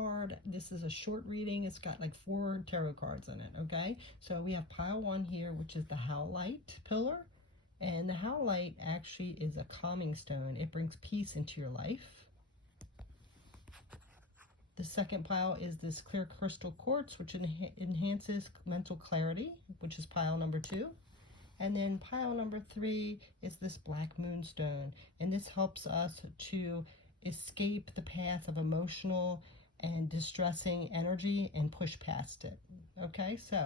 card. This is a short reading. It's got like 4 tarot cards in it, okay? So we have pile 1 here, which is the Howlite pillar. And the Howlite actually is a calming stone. It brings peace into your life. The second pile is this clear crystal quartz, which enhances mental clarity, which is pile number 2. And then pile number 3 is this black moonstone. And this helps us to escape the path of emotional and distressing energy and push past it. Okay, so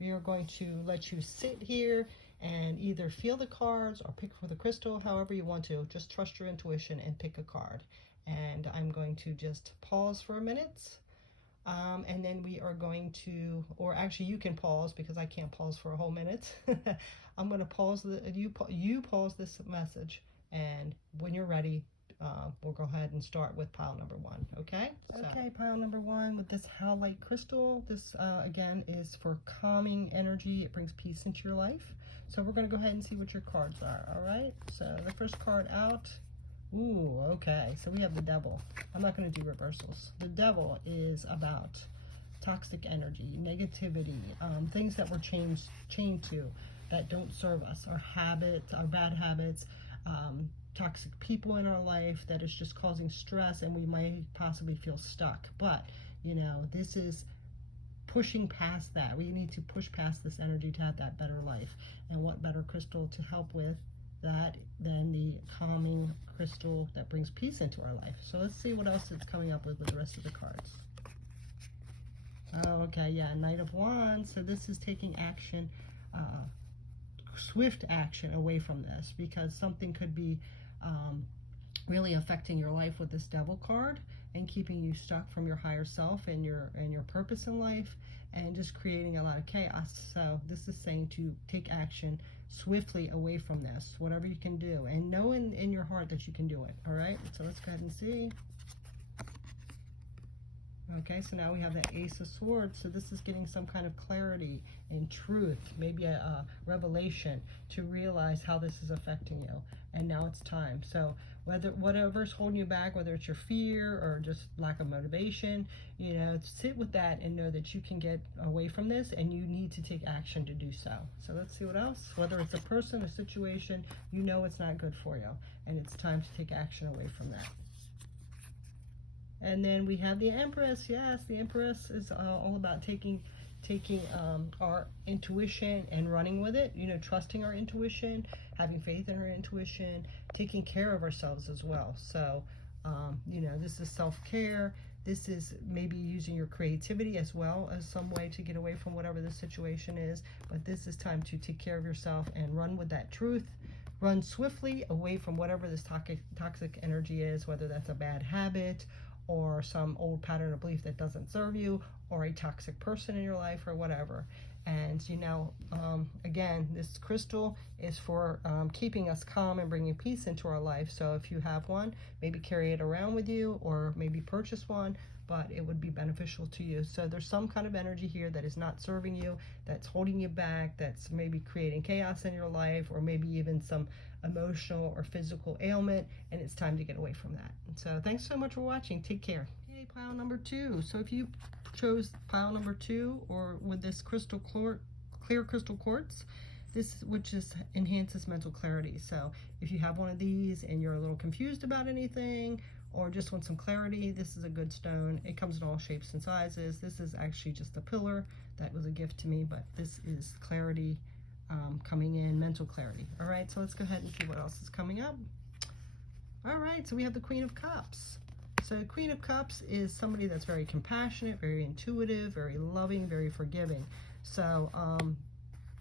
we are going to let you sit here and either feel the cards or pick for the crystal, however you want to. Just trust your intuition and pick a card. And I'm going to just pause for a minute. And then we are going to, or actually you can pause because I can't pause for a whole minute. I'm going to pause, you pause this message, and when you're ready, we'll go ahead and start with pile number 1, okay? Okay, pile number 1 with this Howlite crystal. This, again, is for calming energy. It brings peace into your life. So we're going to go ahead and see what your cards are, all right? So the first card out. Ooh, okay, so we have the Devil. I'm not going to do reversals. The Devil is about toxic energy, negativity, things that we're chained to that don't serve us, our habits, our bad habits, toxic people in our life that is just causing stress, and we might possibly feel stuck. But, you know, this is pushing past that. We need to push past this energy to have that better life. And what better crystal to help with that than the calming crystal that brings peace into our life. So let's see what else it's coming up with the rest of the cards. Oh, okay, yeah, Knight of Wands. So this is taking action, swift action away from this, because something could be really affecting your life with this Devil card and keeping you stuck from your higher self and your purpose in life, and just creating a lot of chaos. So this is saying to take action swiftly away from this, whatever you can do, and know in your heart that you can do it. All right, so let's go ahead and see. Okay, so now we have the Ace of Swords. So this is getting some kind of clarity and truth, maybe a revelation to realize how this is affecting you. And now it's time. So whatever's holding you back, whether it's your fear or just lack of motivation, you know, sit with that and know that you can get away from this, and you need to take action to do so. So let's see what else. Whether it's a person, a situation, you know it's not good for you, and it's time to take action away from that. And then we have the Empress. Yes, the Empress is all about taking our intuition and running with it, you know, trusting our intuition, having faith in our intuition, taking care of ourselves as well. So, you know, this is self-care. This is maybe using your creativity as well as some way to get away from whatever the situation is. But this is time to take care of yourself and run with that truth. Run swiftly away from whatever this toxic energy is, whether that's a bad habit or some old pattern of belief that doesn't serve you, or a toxic person in your life, or whatever. And you know, again, this crystal is for keeping us calm and bringing peace into our life. So if you have one, maybe carry it around with you, or maybe purchase one, but it would be beneficial to you. So there's some kind of energy here that is not serving you, that's holding you back, that's maybe creating chaos in your life, or maybe even some emotional or physical ailment, and it's time to get away from that. So thanks so much for watching. Take care. Okay, pile number 2. So if you chose pile number 2, or with this clear crystal quartz, which enhances mental clarity. So if you have one of these and you're a little confused about anything, or just want some clarity, this is a good stone. It comes in all shapes and sizes. This is actually just a pillar that was a gift to me, but this is clarity coming in, mental clarity. All right, so let's go ahead and see what else is coming up. All right, so we have the Queen of Cups. So Queen of Cups is somebody that's very compassionate, very intuitive, very loving, very forgiving. So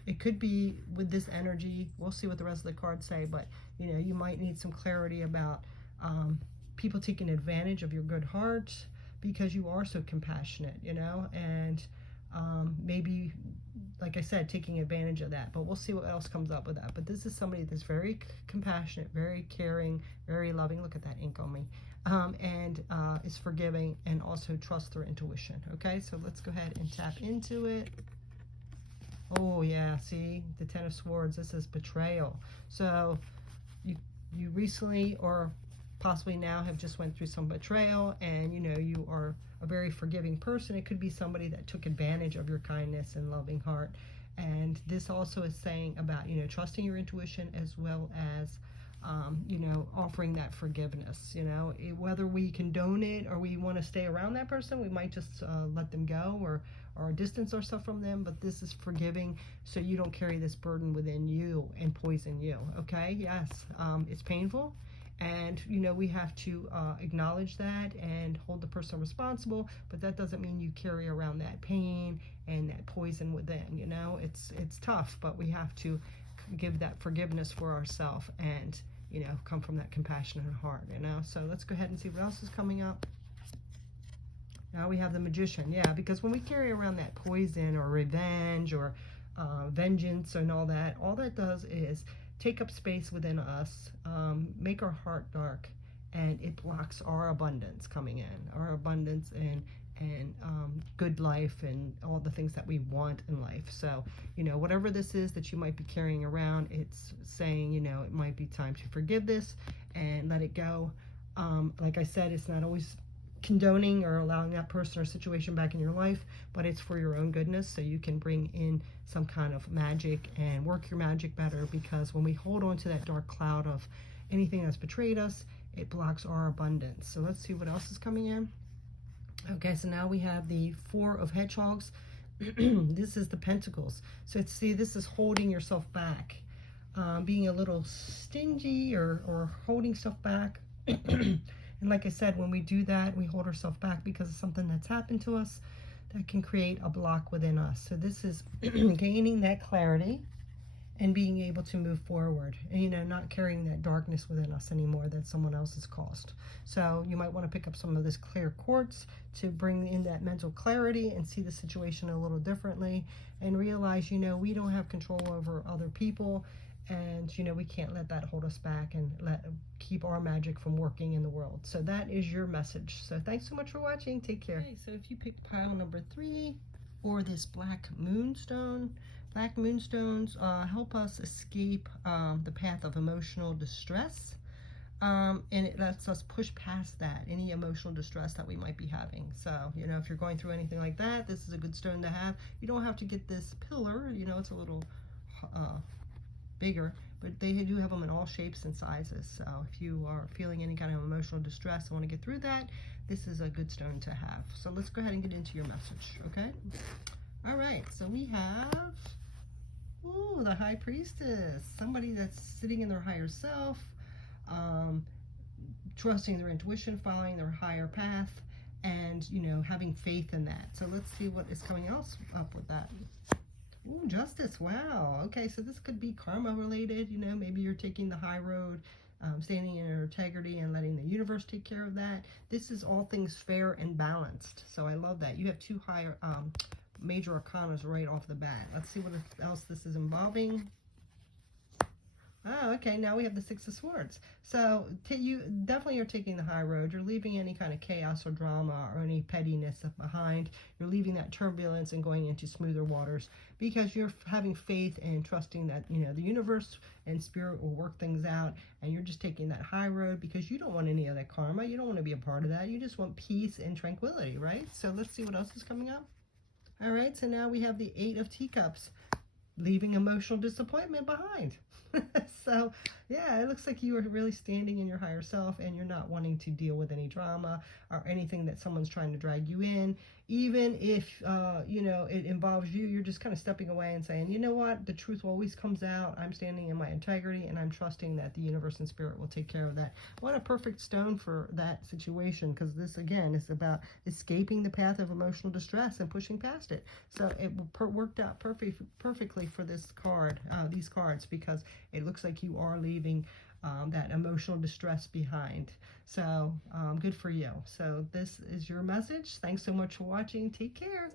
it could be with this energy, we'll see what the rest of the cards say, but you know, you might need some clarity about people taking advantage of your good heart because you are so compassionate, you know, and maybe, like I said, taking advantage of that. But we'll see what else comes up with that. But this is somebody that's very compassionate, very caring, very loving. Look at that ink on me. And is forgiving, and also trusts their intuition. Okay, so let's go ahead and tap into it. Oh yeah, see, the Ten of Swords. This is betrayal. So you recently, or possibly now, have just went through some betrayal, and you know, you are a very forgiving person. It could be somebody that took advantage of your kindness and loving heart. And this also is saying about, you know, trusting your intuition as well as, you know, offering that forgiveness. You know, whether we condone it or we want to stay around that person, we might just let them go or distance ourselves from them. But this is forgiving so you don't carry this burden within you and poison you. Okay, yes, it's painful. And, you know, we have to acknowledge that and hold the person responsible, but that doesn't mean you carry around that pain and that poison within. You know, it's tough, but we have to give that forgiveness for ourselves and, you know, come from that compassionate heart, you know. So let's go ahead and see what else is coming up. Now we have the Magician. Yeah, because when we carry around that poison or revenge or vengeance and all that does is take up space within us, make our heart dark, and it blocks our abundance coming in, our abundance and good life and all the things that we want in life. So, you know, whatever this is that you might be carrying around, it's saying, you know, it might be time to forgive this and let it go. Like I said, it's not always condoning or allowing that person or situation back in your life, but it's for your own goodness, so you can bring in some kind of magic and work your magic better. Because when we hold on to that dark cloud of anything that's betrayed us, it blocks our abundance. So let's see what else is coming in. Okay, so now we have the Four of Hedgehogs. This is the Pentacles. So it's, see, this is holding yourself back, being a little stingy or holding stuff back. And like I said, when we do that, we hold ourselves back because of something that's happened to us that can create a block within us. So this is gaining that clarity and being able to move forward, and, you know, not carrying that darkness within us anymore that someone else has caused. So you might want to pick up some of this clear quartz to bring in that mental clarity and see the situation a little differently and realize, you know, we don't have control over other people. And, you know, we can't let that hold us back and keep our magic from working in the world. So that is your message. So thanks so much for watching. Take care. Okay, so if you pick pile number 3 or this black moonstone, black moonstones help us escape the path of emotional distress. And it lets us push past that, any emotional distress that we might be having. So, you know, if you're going through anything like that, this is a good stone to have. You don't have to get this pillar, you know, it's a little bigger, but they do have them in all shapes and sizes. So if you are feeling any kind of emotional distress and want to get through that, this is a good stone to have. So let's go ahead and get into your message, okay? All right, so we have, ooh, the High Priestess, somebody that's sitting in their higher self, trusting their intuition, following their higher path, and, you know, having faith in that. So let's see what is coming else up with that. Ooh, Justice. Wow. Okay, so this could be karma related. You know, maybe you're taking the high road, standing in your integrity and letting the universe take care of that. This is all things fair and balanced. So I love that. You have 2 higher major arcanas right off the bat. Let's see what else this is involving. Oh, okay, now we have the Six of Swords. So you definitely are taking the high road. You're leaving any kind of chaos or drama or any pettiness behind. You're leaving that turbulence and going into smoother waters because you're having faith and trusting that, you know, the universe and spirit will work things out, and you're just taking that high road because you don't want any of that karma. You don't want to be a part of that. You just want peace and tranquility, right? So let's see what else is coming up. All right, so now we have the 8 of Teacups, leaving emotional disappointment behind. So yeah, it looks like you are really standing in your higher self and you're not wanting to deal with any drama or anything that someone's trying to drag you in. Even if you know, it involves you, you're just kind of stepping away and saying, you know what, the truth always comes out. I'm standing in my integrity and I'm trusting that the universe and spirit will take care of that. What a perfect stone for that situation, because this again is about escaping the path of emotional distress and pushing past it. So it worked out perfectly for this card, these cards, because it looks like you are leaving that emotional distress behind. So good for you. So this is your message. Thanks so much for watching. Take care.